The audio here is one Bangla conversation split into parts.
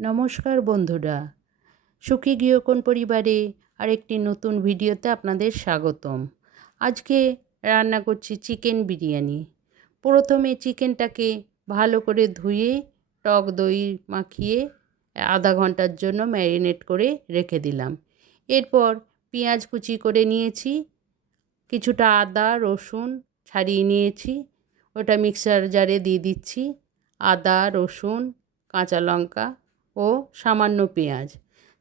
নমস্কার বন্ধুরা। সুখী গৃহকোণ পরিবারে আরেকটি নতুন ভিডিওতে আপনাদের স্বাগতম। আজকে রান্না করছি চিকেন বিরিয়ানি। প্রথমে চিকেনটাকে ভালো করে ধুয়ে, টক দই মাখিয়ে, আধা ঘণ্টার জন্য ম্যারিনেট করে রেখে দিলাম। এরপর পেঁয়াজ কুচি করে নিয়েছি, কিছুটা আদা, রসুন ছাড়িয়ে নিয়েছি, ওটা মিক্সার জারে দিয়ে দিচ্ছি, আদা, রসুন, কাঁচা লঙ্কা ও সামান্য পেঁয়াজ।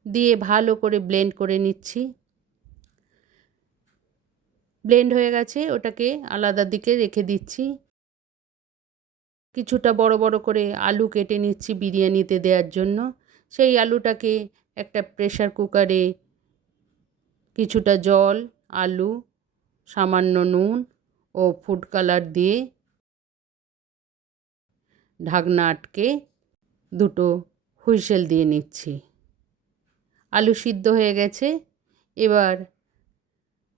দিয়ে ভালো করে ব্লেন্ড করে নিচ্ছি। ব্লেন্ড হয়ে গেছে, ওটাকে আলাদা দিকে রেখে দিচ্ছি। কিছুটা বড় বড় করে আলু কেটে নিচ্ছি বিরিয়ানিতে দেওয়ার জন্য। সেই আলুটাকে একটা প্রেশার কুকারে কিছুটা জল, আলু, সামান্য নুন ও ফুড কালার দিয়ে ঢাকনা আটকে দুটো হুইসেল দিয়ে নিচ্ছি। আলু সিদ্ধ হয়ে গেছে। এবার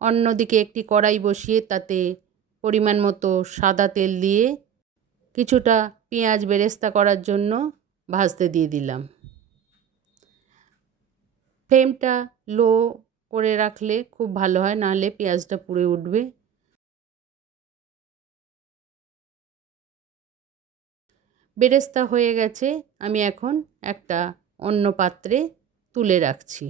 অন্যদিকে একটি কড়াই বসিয়ে তাতে পরিমাণ মতো সাদা তেল দিয়ে কিছুটা পেঁয়াজ বেরেস্তা করার জন্য ভাজতে দিয়ে দিলাম। ফ্লেমটা লো করে রাখলে খুব ভালো হয়, নাহলে পেঁয়াজটা পুড়ে উঠবে। বেরেস্তা হয়ে গেছে, আমি এখন একটা অন্য পাত্রে তুলে রাখছি।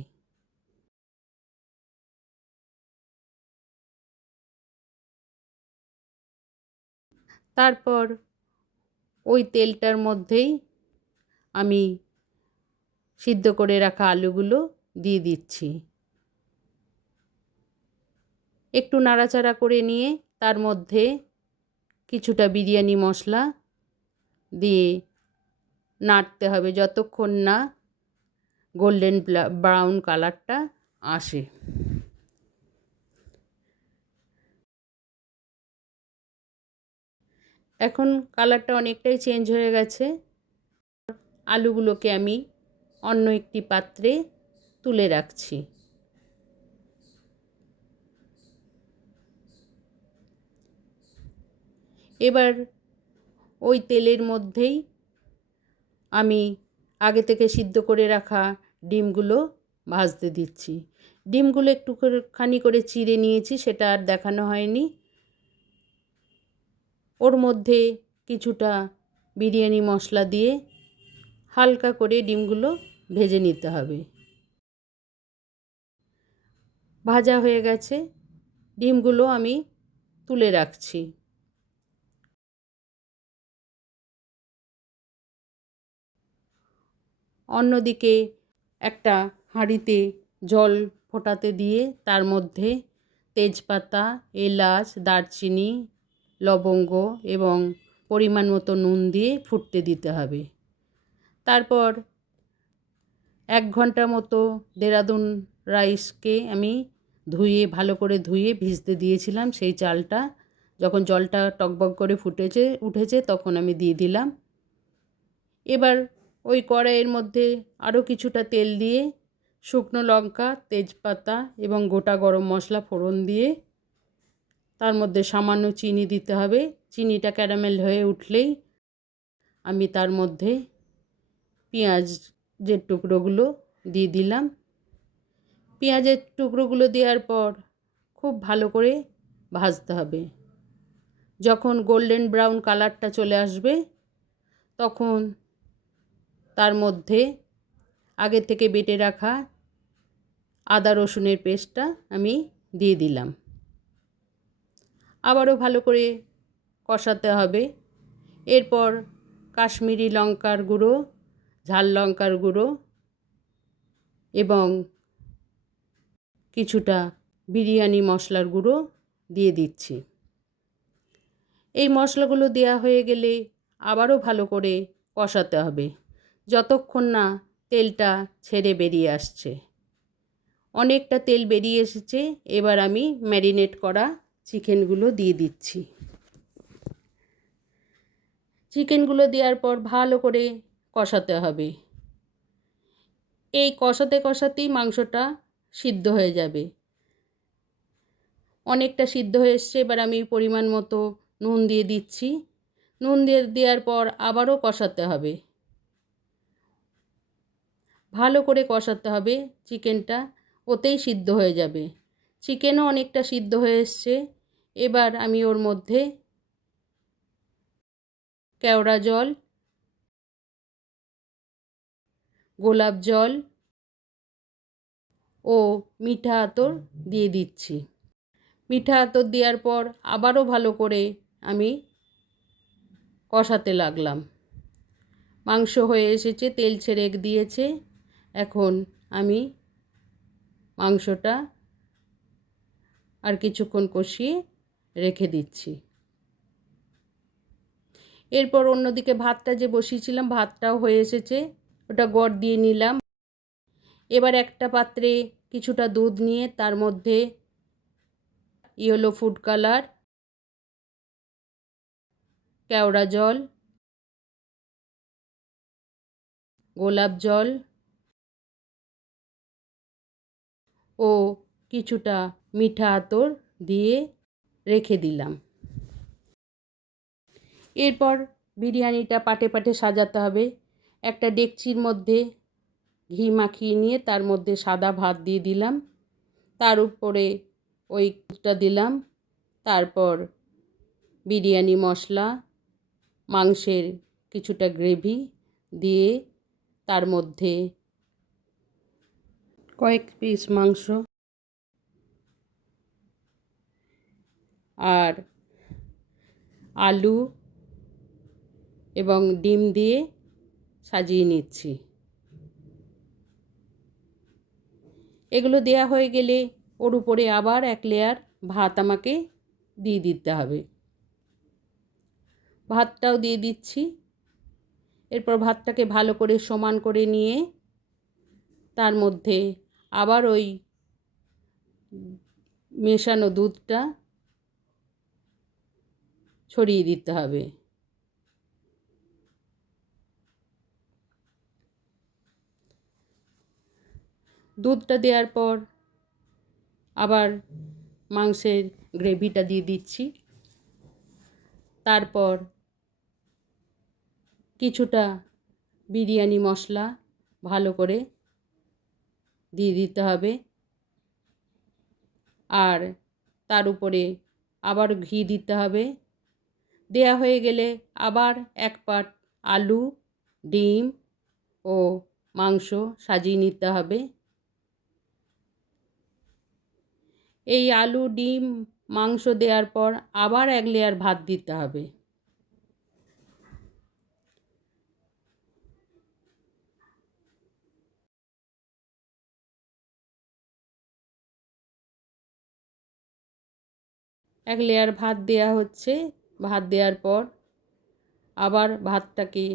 তারপর ওই তেলটার মধ্যেই আমি সিদ্ধ করে রাখা আলুগুলো দিয়ে দিচ্ছি। একটু নাড়াচাড়া করে নিয়ে তার মধ্যে কিছুটা বিরিয়ানি মশলা দিয়ে নাড়তে হবে যতক্ষণ না গোল্ডেন ব্রাউন কালারটা আসে। এখন কালারটা অনেকটাই চেঞ্জ হয়ে গেছে। আলুগুলোকে আমি অন্য একটি পাত্রে তুলে রাখছি। এবার ওই তেলের মধ্যেই আমি আগে থেকে সিদ্ধ করে রাখা ডিমগুলো ভাজতে দিচ্ছি। ডিমগুলো একটুখানি করে চিড়ে নিয়েছি, সেটা আর দেখানো হয়নি। ওর মধ্যে কিছুটা বিরিয়ানি মশলা দিয়ে হালকা করে ডিমগুলো ভেজে নিতে হবে। ভাজা হয়ে গেছে। ডিমগুলো আমি তুলে রাখছি। অন্যদিকে একটা হাঁড়িতে জল ফোটাতে দিয়ে তার মধ্যে তেজপাতা, এলাচ, দারচিনি, লবঙ্গ এবং পরিমাণ মতো নুন দিয়ে ফুটতে দিতে হবে। তারপর এক ঘণ্টা মতো দেরাদুন রাইসকে আমি ধুয়ে, ভালো করে ধুয়ে ভিজতে দিয়েছিলাম সেই চালটা। যখন জলটা টকবক করে ফুটেছে, উঠেছে তখন আমি দিয়ে দিলাম। এবার ওই কড়াইয়ের মধ্যে আরও কিছুটা তেল দিয়ে শুকনো লঙ্কা, তেজপাতা এবং গোটা গরম মশলা ফোড়ন দিয়ে তার মধ্যে সামান্য চিনি দিতে হবে। চিনিটা ক্যারামেল হয়ে উঠলেই আমি তার মধ্যে পেঁয়াজ যে টুকরোগুলো দিয়ে দিলাম। পেঁয়াজের টুকরোগুলো দেওয়ার পর খুব ভালো করে ভাজতে হবে। যখন গোল্ডেন ব্রাউন কালারটা চলে আসবে, তখন তার মধ্যে আগে থেকে বেটে রাখা আদা রসুনের পেস্টটা আমি দিয়ে দিলাম। আবারও ভালো করে কষাতে হবে। এরপর কাশ্মীরি লঙ্কার গুঁড়ো, ঝাল লঙ্কার গুঁড়ো এবং কিছুটা বিরিয়ানি মশলার গুঁড়ো দিয়ে দিচ্ছি। এই মশলাগুলো দেওয়া হয়ে গেলে আবারও ভালো করে কষাতে হবে। যতক্ষণ না তেলটা ছেড়ে বেরিয়ে আসছে। অনেকটা তেল বেরিয়ে এসেছে, এবার আমি ম্যারিনেট করা চিকেনগুলো দিয়ে দিচ্ছি। চিকেনগুলো দেওয়ার পর ভালো করে কষাতে হবে। এই কষাতে কষাতেই মাংসটা সিদ্ধ হয়ে যাবে। অনেকটা সিদ্ধ হয়ে এসছে, এবার আমি পরিমাণ মতো নুন দিয়ে দিচ্ছি। নুন দিয়ে দেওয়ার পর আবারও কষাতে হবে। ভালো করে কষাতে হবে চিকেনটা, ওতেই সিদ্ধ হয়ে যাবে। চিকেনও অনেকটা সিদ্ধ হয়ে এসছে। এবার আমি ওর মধ্যে কেওড়া জল, গোলাপ জল ও মিঠা আতর দিয়ে দিচ্ছি। মিঠা আতর দেওয়ার পর আবারও ভালো করে আমি কষাতে লাগলাম। মাংস হয়ে এসেছে, তেল ছেড়ে দিয়েছে। এখন আমি মাংসটা আর কিছুক্ষণ কষিয়ে রেখে দিচ্ছি। এরপর অন্যদিকে ভাতটা যে বসিয়েছিলাম, ভাতটাও হয়ে এসেছে। ওটা গড় দিয়ে নিলাম। এবার একটা পাত্রে কিছুটা দুধ নিয়ে তার মধ্যে ইয়েলো ফুড কালার, কেওড়া জল, গোলাপ জল ও কিছুটা মিঠা আতর দিয়ে রেখে দিলাম। এরপর বিরিয়ানিটা পাটে পাটে সাজাতে হবে। একটা ডেকচির মধ্যে ঘি মাখিয়ে নিয়ে তার মধ্যে সাদা ভাত দিয়ে দিলাম। তার উপরে ওইটা দিলাম। তারপর বিরিয়ানি মশলা, মাংসের কিছুটা গ্রেভি দিয়ে তার মধ্যে কয়েক পিস মাংস আর আলু এবং ডিম দিয়ে সাজিয়ে নিচ্ছি। এগুলো দেয়া হয়ে গেলে ওর উপরে আবার এক লেয়ার ভাত আমাকে দিয়ে দিতে হবে। ভাতটাও দিয়ে দিচ্ছি। এরপর ভাতটাকে ভালো করে সমান করে নিয়ে তার মধ্যে আবার ওই মেশানো দুধটা ছড়িয়ে দিতে হবে। দুধটা দেওয়ার পর আবার মাংসের গ্রেভিটা দিয়ে দিচ্ছি। তারপর কিছুটা বিরিয়ানি মশলা ভালো করে দিয়ে দিতে হবে। আর তার উপরে আবার ঘি দিতে হবে। দেয়া হয়ে গেলে আবার এক পাট আলু, ডিম ও মাংস সাজিয়ে নিতে হবে। এই আলু, ডিম, মাংস দেওয়ার পর আবার এক লেয়ার ভাত দিতে হবে। এক লেয়ার ভাত দেয়া হচ্ছে। ভাত দেওয়ার পর আবার ভাতটাকে,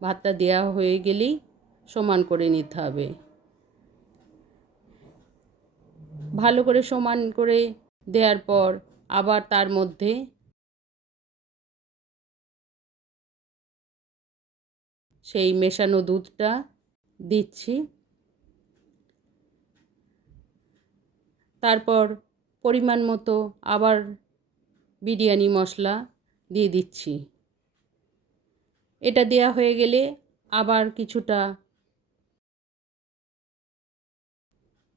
ভাতটা দেওয়া হয়ে গেলেই সমান করে নিতে হবে। ভালো করে সমান করে দেওয়ার পর আবার তার মধ্যে সেই মেশানো দুধটা দিচ্ছি। তারপর পরিমাণ মতো আবার বিরিয়ানি মশলা দিয়ে দিচ্ছি। এটা দেয়া হয়ে গেলে আবার কিছুটা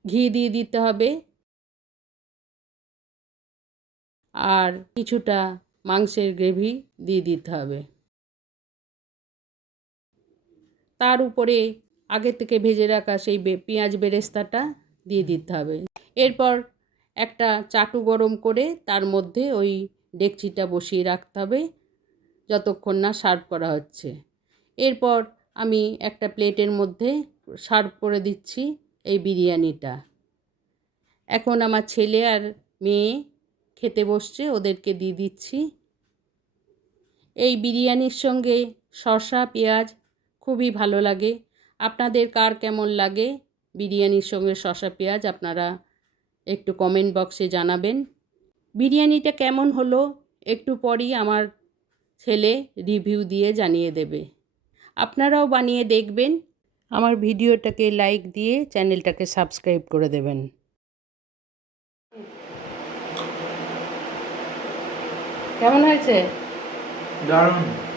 ঘি দিয়ে দিতে হবে। আর কিছুটা মাংসের গ্রেভি দিয়ে দিতে হবে। তার উপরে আগে থেকে ভেজে রাখা সেই পেঁয়াজ বেরেস্তাটা দিয়ে দিতে হবে। এরপর একটা চাটু গরম করে তার মধ্যে ওই ডেকচিটা বসিয়ে রাখতে হবে যতক্ষণ না সার্ভ করা হচ্ছে। এরপর আমি একটা প্লেটের মধ্যে সার্ভ করে দিচ্ছি এই বিরিয়ানিটা। এখন আমার ছেলে আর মেয়ে খেতে বসছে, ওদেরকে দিয়ে দিচ্ছি। এই বিরিয়ানির সঙ্গে শসা, পেঁয়াজ খুবই ভালো লাগে। আপনাদের কার কেমন লাগে বিরিয়ানির সঙ্গে শসা, পেঁয়াজ? আপনারা একটু কমেন্ট বক্সে জানাবেন। বিরিয়ানিটা কেমন হলো? একটু পরই আমার ছেলে রিভিউ দিয়ে জানিয়ে দেবে। আপনারাও বানিয়ে দেখবেন। আমার ভিডিওটাকে লাইক দিয়ে চ্যানেলটাকে সাবস্ক্রাইব করে দেবেন। কেমন হয়েছে? দারুণ।